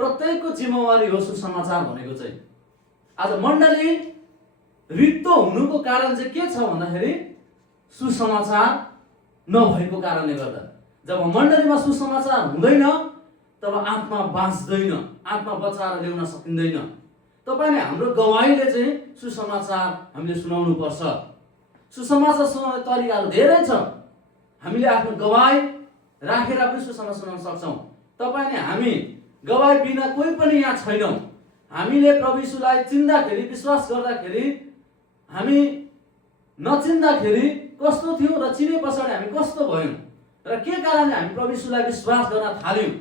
प्रत्येकको जिम्मेवारी हो सुसमाचार भनेको चाहिँ। आज मण्डली रित्तो हुनुको कारण चाहिँ के छ भन्दाखेरि सुसमाचार नभएको कारणले गर्दा। जब मण्डलीमा सुसमाचार हुँदैन तब आत्मा बाँच्दैन, आत्मा बचाएर ल्याउन सकिँदैन। तपाईले हाम्रो गवाईले चाहिँ सुसमाचार हामीले सुनाउनु पर्छ। सुसमाचार सुनाउने तरिकाहरू धेरै छ। हामीले आफ्नो गवाई राखेर पनि सुसमाचार सुनाउन सक्छौँ। तपाईले हामी गवाई बिना कोही पनि यहाँ छैनौँ। हामीले प्रभु यीशुलाई चिन्दाखेरि, विश्वास गर्दाखेरि, हामी नचिन्दाखेरि कस्तो थियौँ र चिने पछाडि हामी कस्तो भयौँ र के कारणले हामी प्रभु यीशुलाई विश्वास गर्न थाल्यौँ,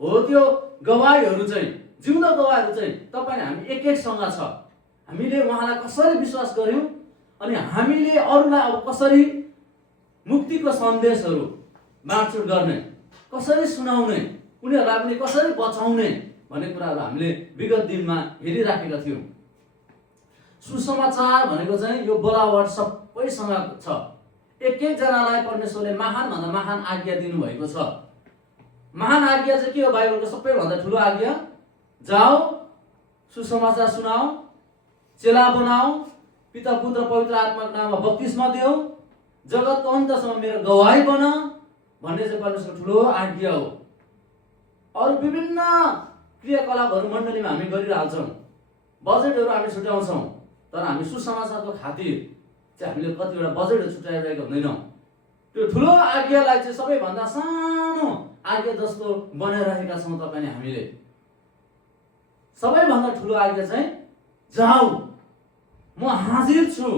हो त्यो गवाईहरू चाहिँ, जिउँदो गवाईहरू चाहिँ तपाईले हामी एक एकसँग छ। हामीले उहाँलाई कसरी विश्वास गर्यौँ अनि हामीले अरूलाई अब कसरी मुक्तिको सन्देशहरू बाँडचुँड गर्ने, कसरी सुनाउने, उनीहरूलाई पनि कसरी बचाउने भन्ने कुराहरू हामीले विगत दिनमा हेरिराखेका थियौँ। सुसमाचार भनेको चाहिँ यो बोलावट सबैसँग छ। एक एकजनालाई परमेश्वरले महान भन्दा महान आज्ञा दिनुभएको छ। महान आज्ञा चाहिँ के हो? बाइबलको सबैभन्दा ठुलो आज्ञा, जाओ सुसमाचार सुनाओ, चेला बनाओ, पिता पुत्र पवित्र आत्माको नाममा बप्तिस्मा देऊ, जगतको अन्तसम्म मेरो गवाही बन भन्ने चाहिँ परमेश्वरको ठुलो आज्ञा हो। अरू विभिन्न क्रियाकलापहरू मण्डलीमा हामी गरिरहेछौँ, बजेटहरू हामी छुट्याउँछौँ, तर हामी सुसमाचारको खातिर चाहिँ हामीले कतिवटा बजेटहरू छुट्याइरहेका हुँदैनौँ। त्यो ठुलो आज्ञालाई चाहिँ सबैभन्दा सानो आज्ञा जस्तो बनाइरहेका छौँ तपाईँ हामीले। सबैभन्दा ठुलो आज्ञा चाहिँ जाऊ, म हाजिर छु।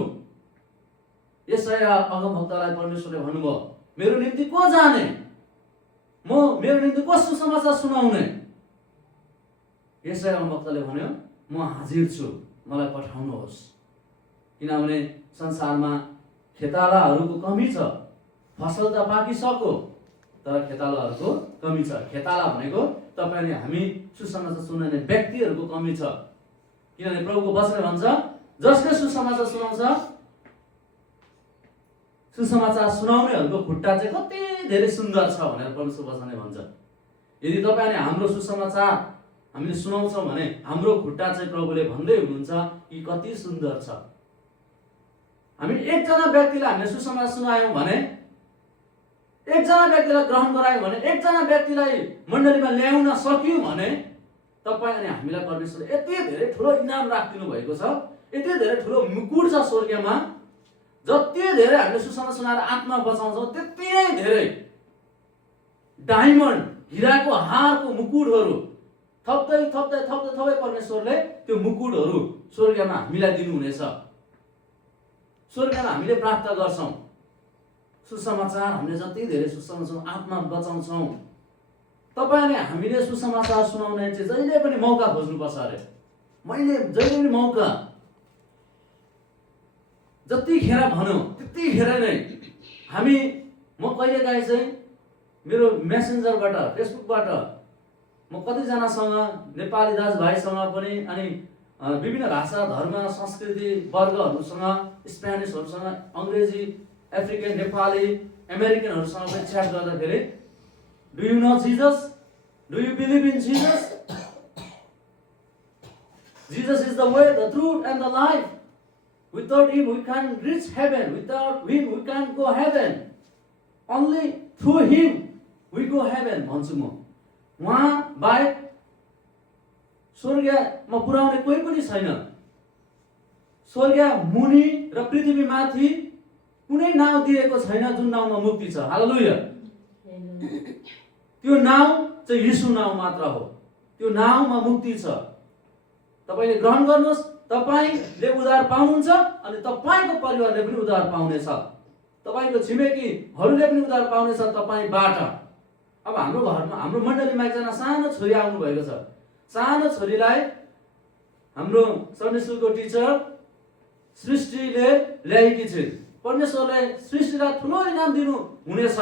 यसाया अगमवक्तालाई परमेश्वरले भन्नुभयो, मेरो निम्ति को जाने, मेरो निम्ति को सुसमाचार सुनाउने। यसाया अगमवक्ताले भन्यो, म हाजिर छु, मलाई पठाउनुहोस्। किनभने संसारमा खेतालाहरूको कमी छ। फसल त पाकिसक्यो तर खेतालाहरूको कमी छ। खेताला भनेको तपाईले हामी सुसमाचार सुनाउने व्यक्तिहरूको कमी छ। किनभने प्रभुको वचनले भन्छ, जसले सुसमाचार सुनाउँछ, सुसमाचार सुनाउनेहरूको खुट्टा चाहिँ कति धेरै सुन्दर छ भनेर परमेश्वर वचनले भन्छ। यदि तपाईले हाम्रो सुसमाचार हामीले सुनाउँछौँ भने हाम्रो खुट्टा चाहिँ प्रभुले भन्दै हुनुहुन्छ कि कति सुन्दर छ। हामी एकजना व्यक्तिलाई हामीले सुसमाचार सुनायौँ भने, एकजना व्यक्तिलाई ग्रहण गरायौँ भने, एकजना व्यक्तिलाई मण्डलीमा ल्याउन सक्यौँ भने तपाईँ अनि हामीलाई परमेश्वरले यति धेरै ठुलो इनाम राखिदिनु भएको छ, यति धेरै ठुलो मुकुट छ स्वर्गमा। जति धेरै हामीले सुसमाचार सुनाएर आत्मा बचाउँछौँ त्यति नै धेरै डायमन्ड, हिराको हारको मुकुटहरू थप्दै थप्दै थप्दै थप्दै परमेश्वरले त्यो मुकुटहरू स्वर्गमा हामीलाई दिनुहुनेछ। स्वर्गमा हामीले प्राप्त गर्छौँ। सुसमाचार हामीले जति धेरै सुसमाचार आत्मा बचाउँछौँ। तपाईँले हामीले सुसमाचार सुनाउने चाहिँ जहिले पनि मौका खोज्नुपर्छ अरे। मैले जहिले पनि मौका जतिखेर भन्यो त्यतिखेर नै म कहिलेकाहीँ चाहिँ मेरो मेसेन्जरबाट, फेसबुकबाट म कतिजनासँग, नेपाली दाजुभाइसँग पनि अनि विभिन्न भाषा, धर्म, संस्कृति वर्गहरूसँग, स्पेनिसहरूसँग, अङ्ग्रेजी, अफ्रिकन, नेपाली, अमेरिकनहरूसँग पनि च्याट गर्दाखेरि, do you know Jesus? Do you believe in Jesus? Jesus is the way, the truth and the life. Without him we can't reach heaven. Without him we can't go heaven. Only through him we go heaven. भन्छु म। उहाँ बाहेक स्वर्गमा पुर्याउने कोही पनि छैन। स्वर्ग मुनि र पृथ्वीमाथि कुनै नाउँ दिएको छैन जुन नाउँमा मुक्ति छ। हालेलुया। त्यो नाउँ चाहिँ येशू नाउँ मात्र हो। त्यो नाउँमा मुक्ति छ। तपाईले ग्रहण गर्नुहोस्, तपाईले उद्धार पाउनुहुन्छ अनि तपाईको परिवारले पनि उद्धार पाउनेछ। तपाईको छिमेकीहरूले पनि उद्धार पाउनेछ तपाईबाट। अब हाम्रो घरमा, हाम्रो मण्डलीमा एकजना सानो छोरी आउनु भएको छ। सानो छोरीलाई हाम्रो सन्डे स्कुलको टिचर सृष्टिले ल्याएकी छिन्। परमेश्वरले सृष्टिलाई ठुलो इनाम दिनु हुनेछ।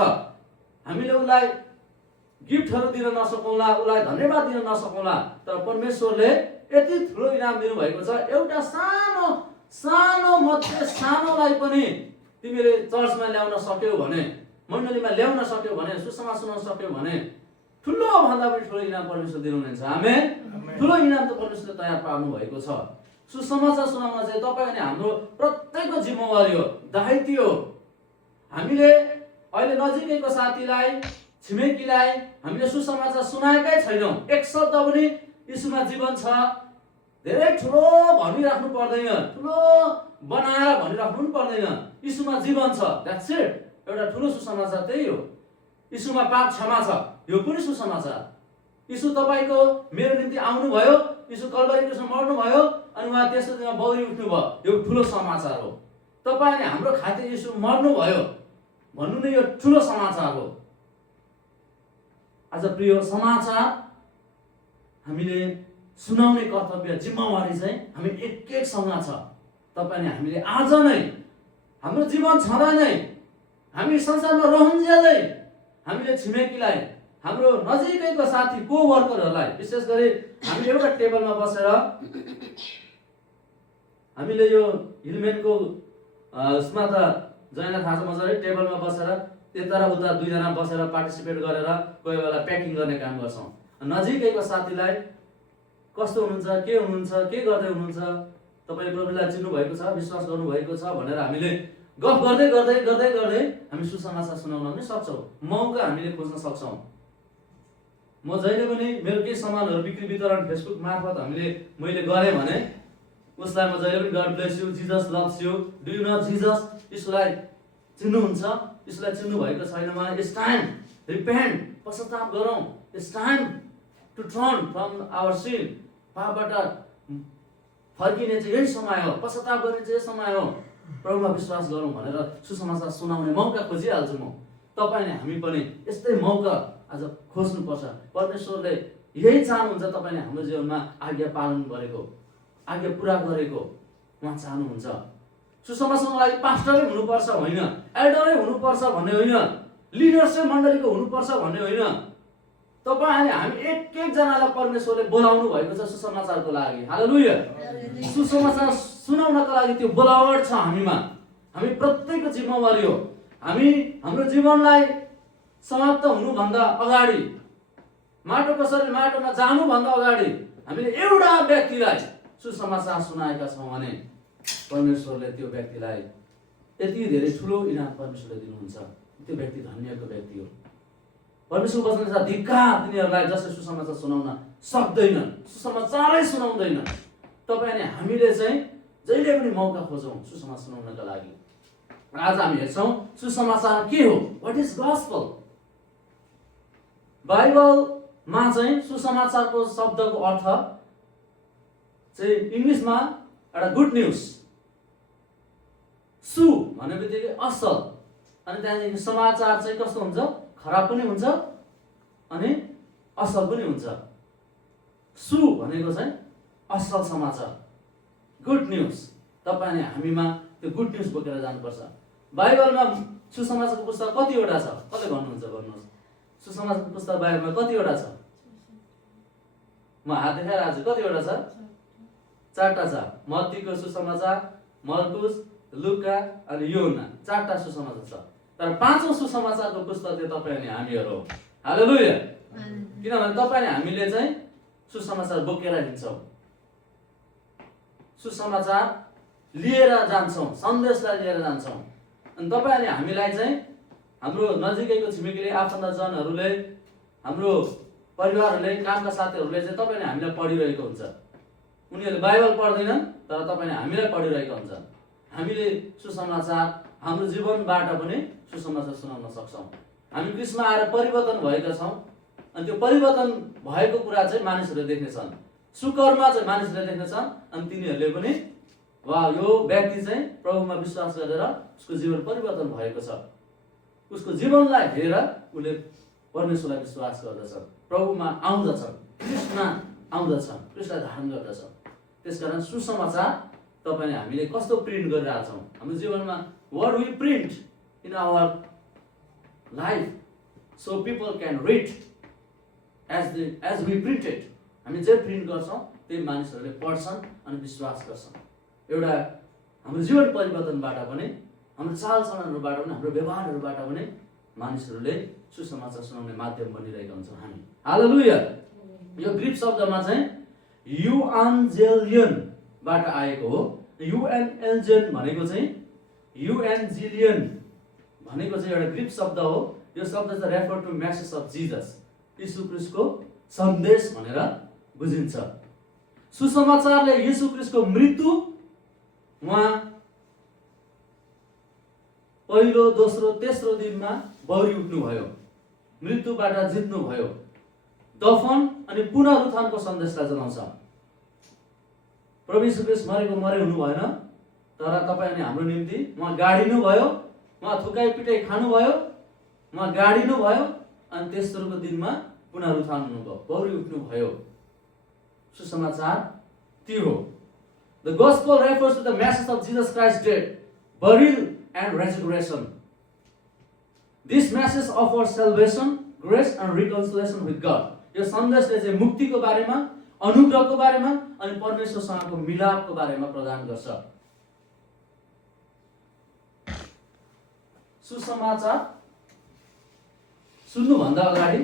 हामीले उसलाई गिफ्टहरू दिन नसकौँला, उसलाई धन्यवाद दिन नसकौँला, तर परमेश्वरले यति ठुलो इनाम दिनु भएको छ। एउटा सानो मध्ये सानोलाई पनि तिमीले चर्चमा ल्याउन सक्यौ भने, मण्डलीमा ल्याउन सक्यौ भने, सुसमाचार सुनाउन सक्यौ भने ठुलो भन्दा पनि ठुलो इनाम परमेश्वर दिनुहुनेछ। आमेन। ठुलो इनाम त परमेश्वरले तयार पार्नु भएको छ। सुसमाचार सुनाउन चाहिँ तपाईँ अनि हाम्रो प्रत्येकको जिम्मेवारी हो, दायित्व हो। हामीले अहिले नजिकैको साथीलाई, छिमेकीलाई हामीले सुसमाचार सुनाएकै छैनौँ। एक शब्द पनि यीशुमा जीवन छ धेरै ठुलो भनिराख्नु पर्दैन, ठुलो बनाएर भनिराख्नु पनि पर्दैन। यीशुमा जीवन छ, द्याट्स इट। एउटा ठुलो सुसमाचार त्यही हो। यीशुमा पाप क्षमा छ, यो पनि सुसमाचार। यीशु तपाईँको मेरो निम्ति आउनुभयो, यीशु कल्वारी क्रुसमा मर्नुभयो अनि उहाँ तेस्रो दिनमा बौरी उठ्नुभयो, यो ठुलो समाचार हो। तपाईँ अनि हाम्रो खातिर यीशु मर्नुभयो भन्नु नै यो ठुलो समाचार हो। आज प्रिय समाचार हामीले सुनाउने कर्तव्य जिम्मेवारी चाहिँ हामी एक एकसँग छ। तपाईँ अनि हामीले आज नै हाम्रो जीवन छँदा नै हामी संसारमा रहन्जेलै हामीले छिमेकीलाई, हाम्रो नजिकैको साथी, को वर्करहरूलाई, विशेष गरी हामीले एउटा टेबलमा बसेर हामीले यो हिलमेनको उसमा त जैना थाहा छ मजाले टेबलमा बसेर यता र उता दुईजना बसेर पार्टिसिपेट गरेर कोही बेला प्याकिङ गर्ने काम गर्छौँ। नजिकैको साथीलाई कस्तो हुनुहुन्छ, के हुनुहुन्छ, के गर्दै हुनुहुन्छ, तपाईँ प्रभुलाई चिन्नु भएको छ, विश्वास गर्नुभएको छ भनेर हामीले गफ गर्दै गर्दै गर्दै गर्दै हामी सुसमाचार सुनाउन पनि सक्छौँ। मौका हामीले खोज्न सक्छौँ। म जहिले पनि मेरो केही सामानहरू बिक्री वितरण फेसबुक मार्फत मैले गरेँ भने उसलाई म जहिले पनि God bless you, Jesus loves you, do you know Jesus, यसलाई चिन्नुहुन्छ, यसलाई चिन्नु भएको छैन भने इट्स टाइम रिपेन्ट, पश्चाताप गरौँ। It's time to turn from our sin, पापबाट फर्किने चाहिँ यही समय हो, पश्चाताप गर्ने चाहिँ यही समय हो, प्रभुमा विश्वास गरौँ भनेर सुसमाचार सुनाउने मौका खोजिहाल्छु म। तपाईँ हामी पनि यस्तै मौका आज खोज्नुपर्छ। परमेश्वरले यही चाहनुहुन्छ तपाईँले हाम्रो जीवनमा आज्ञा पालन गरेको, आज्ञा पुरा गरेको उहाँ चाहनुहुन्छ। सुसमाचारको लागि पास्टरै हुनुपर्छ होइन, एल्डरै हुनुपर्छ भन्ने होइन, लिडरसिप मण्डलीको हुनुपर्छ भन्ने होइन। तपाईँ अनि हामी एक एकजनालाई परमेश्वरले बोलाउनु भएको छ सुसमाचारको लागि। हालेलुया। सुसमाचार सुनाउनको लागि त्यो बोलावट छ हामीमा। हामी प्रत्येकको जिम्मेवारी हो। हामी हाम्रो जीवनलाई समाप्त हुनुभन्दा अगाडि, माटोको शरीर माटोमा जानुभन्दा अगाडि हामीले एउटा व्यक्तिलाई सुसमाचार सुनाएका छौँ भने परमेश्वरले त्यो व्यक्तिलाई यति धेरै ठुलो इनाम परमेश्वरले दिनुहुन्छ। त्यो व्यक्ति धन्यको व्यक्ति हो। परमेश्वरको वचन छ धिक्कार तिनीहरूलाई जसले सुसमाचार सुनाउन सक्दैनन्, सुसमाचारै सुनाउँदैनन्। तपाईँ अनि हामीले चाहिँ जहिले पनि मौका खोजौँ सुसमाचार सुनाउनका लागि। आज हामी हेर्छौँ सुसमाचार के हो, व्हाट इज गस्पल। बाइबलमा चाहिँ सुसमाचारको शब्दको अर्थ चाहिँ इङ्ग्लिसमा एउटा गुड न्युज, सु भन्ने बित्तिकै असल, अनि त्यहाँदेखि समाचार चाहिँ कस्तो हुन्छ, खराब पनि हुन्छ अनि असल पनि हुन्छ। सु भनेको चाहिँ असल समाचार, गुड न्युज। तपाईँ अनि हामीमा त्यो गुड न्युज बोकेर जानुपर्छ। बाइबलमा सुसमाचारको पुस्तक कतिवटा छ, कसले भन्नुहुन्छ, भन्नुहोस्। सुसमाचारको पुस्तक बाइबलमा कतिवटा छ? म हात देखाएर आज कतिवटा छ? 4टा छ। मत्तीको सुसमाचार, मर्कुस, लुका अनि योहन्ना, 4टा सुसमाचार छ। तर 5औं सुसमाचारको पुस्तक चाहिँ तपाईँ अनि हामीहरू हो। हालेलुया। किनभने तपाईँ अनि हामीले चाहिँ सुसमाचार बोकेर हिँड्छौँ, सुसमाचार लिएर जान्छौँ, सन्देशलाई लिएर जान्छौँ। अनि तपाईँ अनि हामीलाई चाहिँ हाम्रो नजिकैको छिमेकीले, आफन्तजनहरूले, हाम्रो परिवारहरूले, कामका साथीहरूले चाहिँ तपाईँ अनि हामीलाई पढिरहेको हुन्छ। उनीहरूले बाइबल पढ्दैनन् तर तपाईँ अनि हामीलाई पढिरहेका हुन्छन्। हामीले सुसमाचार हाम्रो जीवनबाट पनि सुसमाचार सुनाउन सक्छौँ। हामी क्रिस्टमा आएर परिवर्तन भएका छौँ अनि त्यो परिवर्तन भएको कुरा चाहिँ मानिसहरूले देख्नेछन्, सुकर्म चाहिँ मानिसहरूले देख्नेछन् अनि तिनीहरूले पनि वा यो व्यक्ति चाहिँ प्रभुमा विश्वास गरेर उसको जीवन परिवर्तन भएको छ, उसको जीवनलाई हेरेर उसले परमेश्वरलाई विश्वास गर्दछन्, प्रभुमा आउँदछन्, क्रिस्टमा आउँदछन्, क्रिस्टलाई धारण गर्दछन्। त्यसकारण सुसमाचार तपाईँले हामीले कस्तो प्रिन्ट गरिरहेका छौँ हाम्रो जीवनमा, what we print in our life so people can read as we print it. हामी जे प्रिन्ट गर्छौँ त्यही मानिसहरूले पढ्छन् अनि विश्वास गर्छन्। एउटा हाम्रो जीवन परिवर्तनबाट पनि, हाम्रो चालचलनहरूबाट पनि, हाम्रो व्यवहारहरूबाट पनि मानिसहरूले सुसमाचार सुनाउने माध्यम बनिरहेका हुन्छौँ हामी। हालेलुया। यो ग्रिक शब्दमा चाहिँ युआन्जेलियनबाट आएको हो। युएनएलजेन भनेको चाहिँ युएन्जेलियन भनेको चाहिँ एउटा ग्रिक शब्द हो। यो शब्द चाहिँ refer to message of Jesus, यीशु ख्रीष्टको सन्देश भनेर बुझिन्छ। सुसमाचारले यीशु ख्रीष्टको मृत्यु, उहाँ पहिलो, दोस्रो, तेस्रो दिनमा बौरी उठ्नुभयो, मृत्युबाट जित्नुभयो, दफन अनि पुनरुत्थानको सन्देशलाई जनाउँछ। प्रभु यीशु ख्रीष्ट मरेको मरे हुनु भएन, तर तपाईँ अनि हाम्रो निम्ति उहाँ गाडिनु भयो, उहाँ थुकाइ पिटाइ खानुभयो, उहाँ गाडिनु भयो अनि तेस्रोको दिनमा पुनरुत्थान हुनुभयो, बौरी उठ्नुभयो। सुसमाचार त्यो हो। The gospel refers to the message of Jesus Christ's death, burial and resurrection. This message offers salvation, grace and reconciliation with God. यो सन्देशले चाहिँ मुक्तिको बारेमा, अनुग्रहको बारेमा अनि परमेश्वरसँगको मिलापको बारेमा प्रदान गर्छ। सुसमाचार सुन्नुभन्दा अगाडि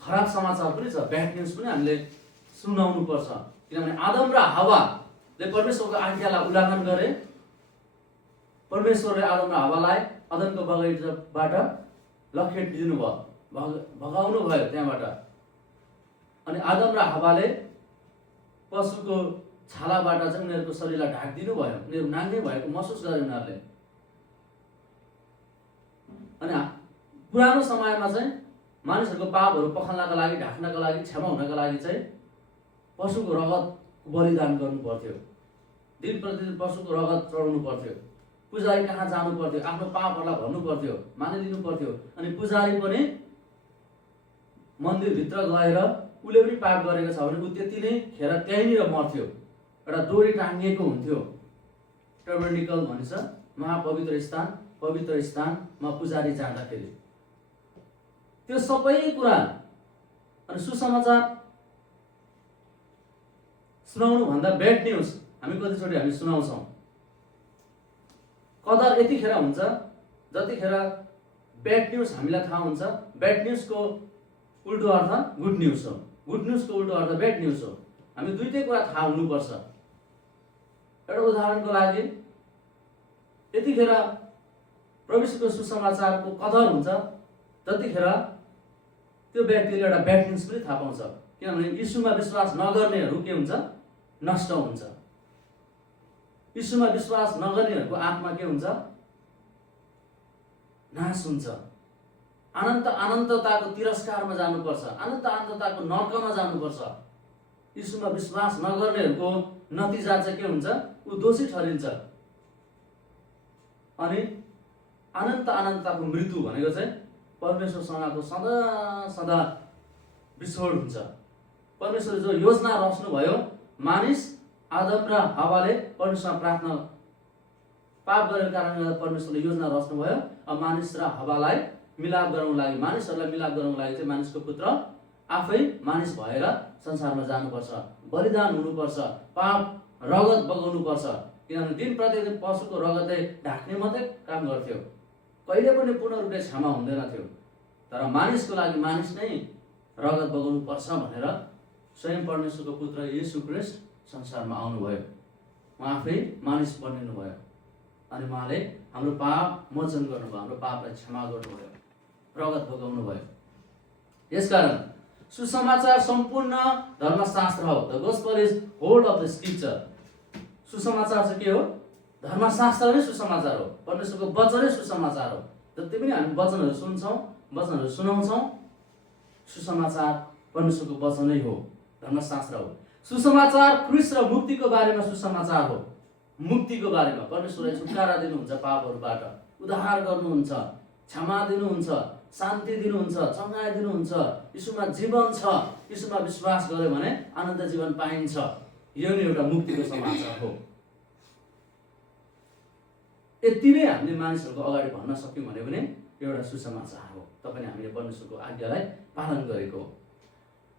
खराब समाचार पनि छ, ब्याड न्युज पनि हामीले सुनाउनु पर्छ। किनभने आदम र हावाले परमेश्वरको आज्ञालाई उल्लङ्घन गरे। परमेश्वरले आदम र हावालाई अदनको बगैँचाबाट लखेट दिनुभयो, भगाउनु भयो त्यहाँबाट। अनि आदम र हावाले पशुको छालाबाट चाहिँ उनीहरूको शरीरलाई ढाकिदिनु भयो, उनीहरू नाङ्गे भएको महसुस गरे उनीहरूले। अनि पुरानो समयमा चाहिँ मानिसहरूको पापहरू पखाल्नका लागि, ढाक्नका लागि, क्षमा हुनका लागि चाहिँ पशुको रगतको बलिदान गर्नु पर्थ्यो। दिन प्रतिदिन पशुको रगत चढाउनु पर्थ्यो, पुजारी कहाँ जानु पर्थ्यो, आफ्नो पापहरूलाई भन्नु पर्थ्यो, मानिलिनु पर्थ्यो। अनि पुजारी पनि मन्दिरभित्र गएर उसले पनि पाप गरेको छ भने ऊ त्यति नै खेर त्यहीँनिर मर्थ्यो। एउटा डोरी टाँगिएको हुन्थ्यो, टर्बेनिकल भनिन्छ, महापवित्र स्थान, पवित्र स्थानमा पुजारी जाँदाखेरि। त्यो सबै कुरा। अनि सुसमाचार सुनाउनु भन्दा ब्याड न्युज हामी कतिचोटि हामी सुनाउँछौँ। कदर यतिखेर हुन्छ जतिखेर ब्याड न्युज हामीलाई थाहा हुन्छ। ब्याड न्युजको उल्टो अर्थ गुड न्युज हो, गुड न्युजको उल्टो अर्थ ब्याड न्युज हो। हामी दुईटै कुरा थाहा हुनुपर्छ। एउटा उदाहरणको लागि, यतिखेर प्रभुको सुसमाचारको कदर हुन्छ जतिखेर त्यो व्यक्तिले एउटा ब्याड न्युज पनि थाहा पाउँछ। किनभने यीशुमा विश्वास नगर्नेहरू के हुन्छ? नष्ट हुन्छ। यीशुमा विश्वास नगर्नेहरूको आत्मा के हुन्छ? नाश हुन्छ। अनन्तताको तिरस्कारमा जानुपर्छ, अनन्तताको नर्कमा जानुपर्छ। यीशुमा विश्वास नगर्नेहरूको नतिजा चाहिँ के हुन्छ? ऊ दोषी ठहरिन्छ। अनि अनन्तताको मृत्यु भनेको चाहिँ परमेश्वरसँगको सदा बिछोड हुन्छ। परमेश्वरले जो योजना रच्नुभयो, मानिस आदम र हावाले परमेश्वरमा प्रार्थना पाप गरेको कारणले परमेश्वरले योजना रच्नुभयो। अब मानिस र हावालाई मिलाप गराउनको लागि, मानिसहरूलाई मिलाप गराउनको लागि चाहिँ मानिसको पुत्र आफै मानिस भएर संसारमा जानुपर्छ, बलिदान हुनुपर्छ, पाप रगत बगाउनुपर्छ। किनभने दिन प्रतिदिन पशुको रगतले ढाक्ने मात्रै काम गर्थ्यो, कहिले पनि पूर्ण रूपले क्षमा हुँदैन थियो। तर मानिसको लागि मानिस नै रगत बगाउनु पर्छ भनेर स्वयं परमेश्वरको पुत्र येशू ख्रीष्ट संसारमा आउनुभयो। उहाँ आफै मानिस बनिनु भयो अनि उहाँले हाम्रो पाप मोचन गर्नुभयो, हाम्रो पापलाई क्षमा गर्नुभयो, रगत बगाउनु भयो। यसकारण सुसमाचार सम्पूर्ण धर्मशास्त्र हो। The gospel is whole of the scripture. सुसमाचार चाहिँ के हो? धर्मशास्त्र नै सुसमाचार हो, परमेश्वरको वचनै सुसमाचार हो। जति पनि हामी वचनहरू सुन्छौँ, वचनहरू सुनाउँछौँ, सुसमाचार परमेश्वरको वचनै हो, धर्मशास्त्र हो। सुसमाचार ख्रीष्ट र मुक्तिको बारेमा सुसमाचार हो। मुक्तिको बारेमा परमेश्वरले छुटकारा दिनुहुन्छ, पापहरूबाट उद्धार गर्नुहुन्छ, क्षमा दिनुहुन्छ, शान्ति दिनुहुन्छ, चङ्गाइ दिनुहुन्छ। यीशुमा जीवन छ, यीशुमा विश्वास गर्यो भने अनन्त जीवन पाइन्छ। यो नै एउटा मुक्तिको समाचार हो। यति नै हामीले मानिसहरूको अगाडि भन्न सक्यौँ भने पनि एउटा सुसमाचार हो। तपाईँले हामीले परमेश्वरको आज्ञालाई पालन गरेको हो।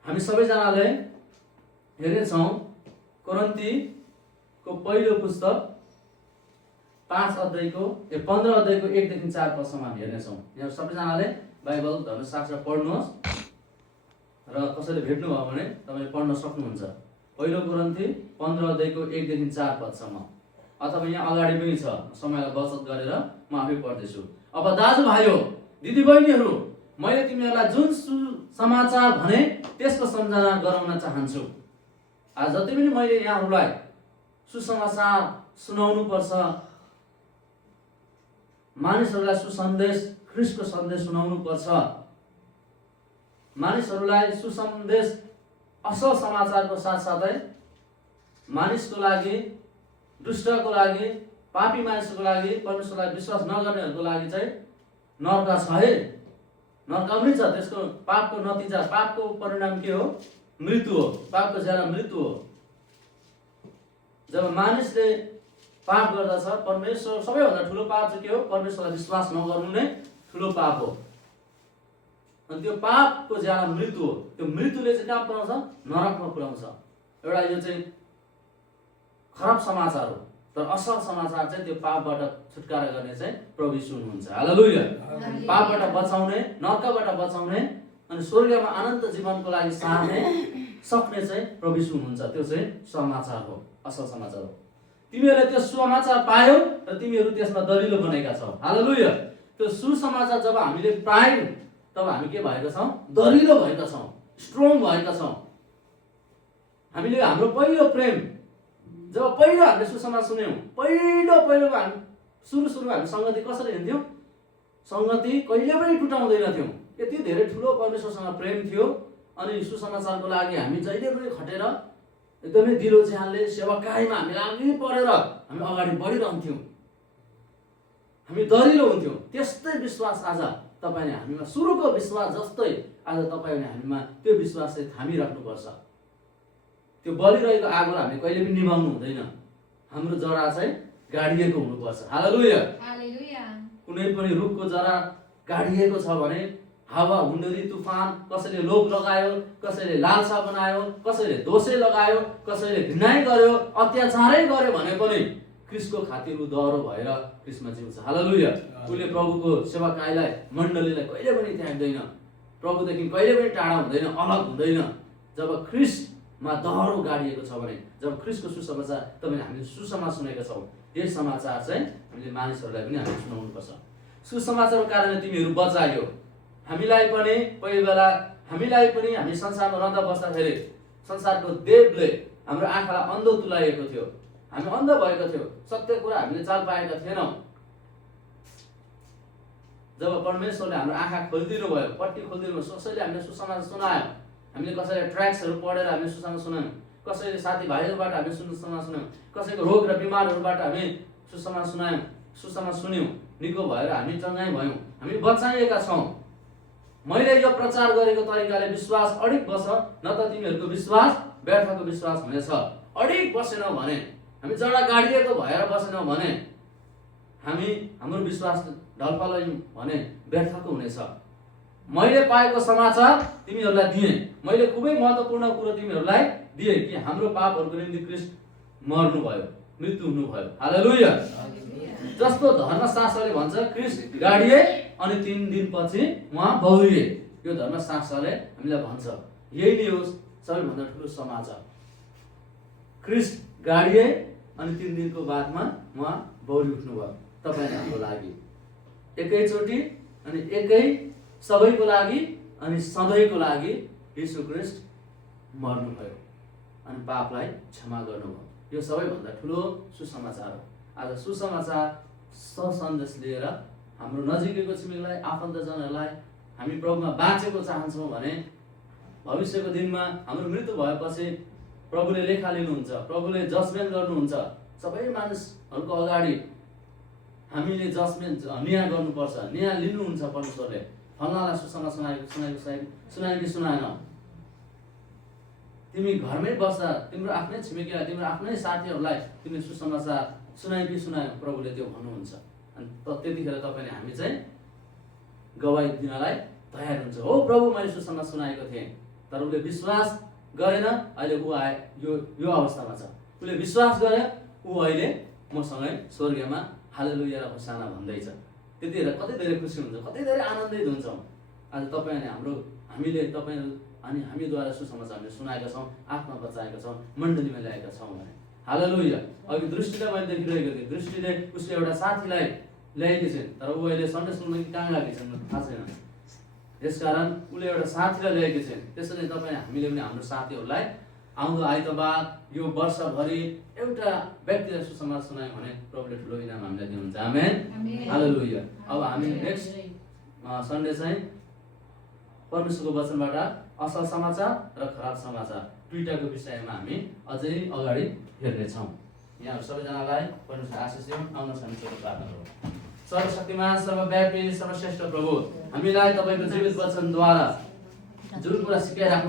हामी सबैजनाले हेर्नेछौँ कोरिन्थीको पहिलो पुस्तक 15 अध्यायको 1 देखि 4 पदसम्म हामी हेर्नेछौँ। यहाँ सबैजनाले बाइबल धर्मशास्त्र पढ्नुहोस् र कसैले भेट्नुभयो भने तपाईँले पढ्न सक्नुहुन्छ। पहिलो कोरिन्थी 15 अध्यायको 1 देखि 4 पदसम्म, अथवा यहाँ अगाडि पनि छ, समयलाई बचत गरेर म आफै पढ्दैछु। अब दाजुभाइहरू, दिदीबहिनीहरू, मैले तिमीहरूलाई जुन सुसमाचार भने त्यसको सम्झना गराउन चाहन्छु। आज जति पनि मैले यहाँहरूलाई सुसमाचार सुनाउनु पर्छ, मानिसहरूलाई सुसन्देश, ख्रीष्टको सन्देश सुनाउनु पर्छ, मानिसहरूलाई सुसन्देश, असल समाचारको साथसाथै मानिसको लागि, दुष्टको लागि, पापी मानिसको लागि, परमेश्वरलाई विश्वास नगर्नेहरूको लागि चाहिँ नरक छ है, नरक पनि छ। त्यसको पापको नतिजा, पापको परिणाम के हो? मृत्यु हो। पापको ज्याला मृत्यु हो। जब मानिसले पाप गर्दछ, परमेश्वर सबैभन्दा ठुलो पाप चाहिँ के हो? परमेश्वरलाई विश्वास नगर्नु नै ठुलो पाप हो। अनि त्यो पापको ज्याला मृत्यु हो। त्यो मृत्युले चाहिँ कहाँ पुर्याउँछ? नरकमा पुर्याउँछ। एउटा यो चाहिँ खराब समाचार हो। तर असल समाचार चाहिँ त्यो पापबाट छुटकारा गर्ने चाहिँ प्रभु यीशु हुनुहुन्छ। हालेलुया। पापबाट बचाउने, नरकबाट बचाउने अनि स्वर्गमा अनन्त जीवनको लागि सार्ने सक्ने चाहिँ प्रभु यीशु हुनुहुन्छ। त्यो चाहिँ समाचार हो, असल समाचार हो। तिमीहरूले त्यो सुसमाचार पायौ र तिमीहरू त्यसमा दरिलो बनेका छौ। हालेलुया। त्यो सुसमाचार जब हामीले पायौँ तब हामी के भएका छौँ? दरिलो भएका छौँ, स्ट्रङ भएका छौँ। हामीले हाम्रो पहिलो प्रेम, जब पहिलो हामीले सुसमाचार सुन्यौँ, पहिलोमा हामी सुरुमा हामी सङ्गति कसरी हिँड्थ्यौँ? सङ्गति कहिले पनि टुटाउँदैन थियौँ। यति धेरै ठुलो परमेश्वरसँग प्रेम थियो। अनि सुसमाचारको लागि हामी जहिले पनि खटेर एकदमै दिलो ज्यानले सेवाकाईमा हामी लागि परेर हामी अगाडि बढिरहन्थ्यौँ। हामी दरिलो हुन्थ्यौँ। त्यस्तै विश्वास आज तपाईँले हामीमा, सुरुको विश्वास जस्तै आज तपाईँले हामीमा त्यो विश्वास चाहिँ थामिराख्नुपर्छ। त्यो बलिरहेको आगो हामीले कहिले पनि निभाउनु हुँदैन। हाम्रो जरा चाहिँ गाडिएको हुनुपर्छ। हालेलुया। कुनै पनि रुखको जरा गाडिएको छ भने हावा हुन्डरी तुफान, कसैले लोभ लगायो, कसैले लालसा बनायो, कसैले दोषै लगायो, कसैले घृणा गर्यो, अत्याचारै गर्यो भने पनि ख्रीष्टको खातिर उ दह्रो भएर ख्रीष्टमा जिउँछ। हालेलुया। उसले प्रभुको सेवाकाईलाई, मण्डलीलाई कहिले पनि त्याग्दैन, प्रभुदेखि कहिले पनि टाढा हुँदैन, अलग हुँदैन। जब ख्रीष्टमा दह्रो गाडिएको छ भने, जब ख्रीष्टको सुसमाचार तपाईँले हामीले सुसमाचार सुनेका छौँ, यही समाचार चाहिँ हामीले मानिसहरूलाई पनि हामीले सुनाउनुपर्छ। सुसमाचारको कारणले तिमीहरू बचायो। हामीलाई पनि कोही बेला हामी संसारमा रहँदा बस्दाखेरि संसारको देवले हाम्रो आँखालाई अन्धो तुलाएको थियो। हामी अन्ध भएको थियो, सत्य कुरा हामीले चाल पाएका थिएनौँ। जब परमेश्वरले हाम्रो आँखा खोलिदिनु भयो, पट्टी खोलिदिनु भयो, कसैले हामीले सुसमाचार सुनायो, हामीले कसैले ट्र्याक्सहरू पढेर हामीले सुसमाचार सुनायौँ, कसैले साथीभाइहरूबाट हामीले सुसमाचार सुनायौँ, कसैको रोग र बिमारहरूबाट हामी सुसमाचार सुनायौँ, सुसमाचार सुन्यौँ, निको भएर हामी चङ्गाइ भयौँ, हामी बचाइएका छौँ। मैले यो प्रचार गरेको तरिकाले विश्वास अडिग बस, न त तिमीहरूको विश्वास व्यर्थको विश्वास हुनेछ। अडिग बसेनौँ भने, हामी जरा गाडिएको भएर बसेनौँ भने, हाम्रो विश्वास ढलफलायौँ भने व्यर्थको हुनेछ। मैले पाएको समाचार तिमीहरूलाई दिएँ। मैले खुबै महत्त्वपूर्ण कुरो तिमीहरूलाई दिएँ कि हाम्रो पापहरूको निम्ति ख्रीष्ट मर्नुभयो, मृत्यु हुनुभयो। हालेलुया। जस्तो धर्मशास्त्रले भन्छ ख्रीष्ट गाडिए अनि 3 दिनपछि उहाँ बौरिए, यो धर्मशास्त्रले हामीलाई भन्छ। यही नै हो सबैभन्दा ठुलो समाचार। ख्रीष्ट गाडिए अनि 3 दिनको बादमा उहाँ बौरी उठ्नुभयो तपाईँ हाम्रो लागि, एकैचोटि अनि एकै सबैको लागि अनि सधैँको लागि यीशु ख्रीष्ट मर्नुभयो अनि पापलाई क्षमा गर्नुभयो। यो सबैभन्दा ठुलो सुसमाचार हो। आज सुसमाचार सन्देश लिएर हाम्रो नजिकैको छिमेकीलाई, आफन्तजनहरूलाई हामी प्रभुमा बाँचेको चाहन्छौँ भने भविष्यको दिनमा हाम्रो मृत्यु भएपछि प्रभुले लेखा लिनुहुन्छ, प्रभुले जजमेन्ट गर्नुहुन्छ। सबै मानिसहरूको अगाडि हामीले जजमेन्ट न्याय गर्नुपर्छ, न्याय लिनुहुन्छ। परमेश्वरले फलानालाई सुसमाचार सुनायो कि सुनाएन। तिमी घरमै बस्दा तिम्रो आफ्नै छिमेकीलाई, तिम्रो आफ्नै साथीहरूलाई तिमीले सुसमाचार सुनायो कि सुनायो, प्रभुले त्यो भन्नुहुन्छ। अनि त्यतिखेर तपाईँले हामी चाहिँ गवाई दिनलाई तयार हुन्छ। हो प्रभु, मैले सुसमाचार सुनाएको थिएँ, तर उसले विश्वास गरेन, अहिले ऊ यो अवस्थामा छ। उसले विश्वास गरे, ऊ अहिले मसँगै स्वर्गमा हालेलुया र होसाना भन्दैछ, त्यतिखेर कति धेरै खुसी हुन्छ, कति धेरै आनन्दित हुन्छौँ। आज तपाईँ अनि हामीले तपाईँ अनि हामीद्वारा सुसमाचार हामीले सुनाएका छौँ, आत्मा बचाएका छौँ, मण्डलीमा ल्याएका छौँ भने। हालेलुया। अघि दृष्टिलाई मैले देखिरहेको थिएँ, दृष्टिले उसले एउटा साथीलाई ल्याएकी छिन्, तर ऊ अहिले सन्डे स्कुलमा कहाँ गएकी छन् थाहा छैन। त्यसकारण उसले एउटा साथीलाई ल्याएकी छिन्। त्यसैले तपाईँ हामीले पनि हाम्रो साथीहरूलाई आउँदो आइतबार यो वर्षभरि एउटा व्यक्तिलाई सुसमाचार सुनायौँ भने प्रभुले ठुलो इनाम हामीलाई दिनुहुन्छ। आमेन, हालेलुया। अब हामी नेक्स्ट सन्डे चाहिँ परमेश्वरको वचनबाट असल समाचार र खराब समाचार दुईटाको विषयमा हामी अझै अगाडि हेर्नेछौँ। यहाँहरू सबैजनालाई परमेश्वर आशिष दिउँ। आउनुहोस् हामी प्रार्थना गरौँ। सर्वशक्तिमान, सर्वव्यापी, सर्वश्रेष्ठ प्रभु, हामीलाई तपाईँको जीवित वचनद्वारा जुन कुरा सिकाइराख्नु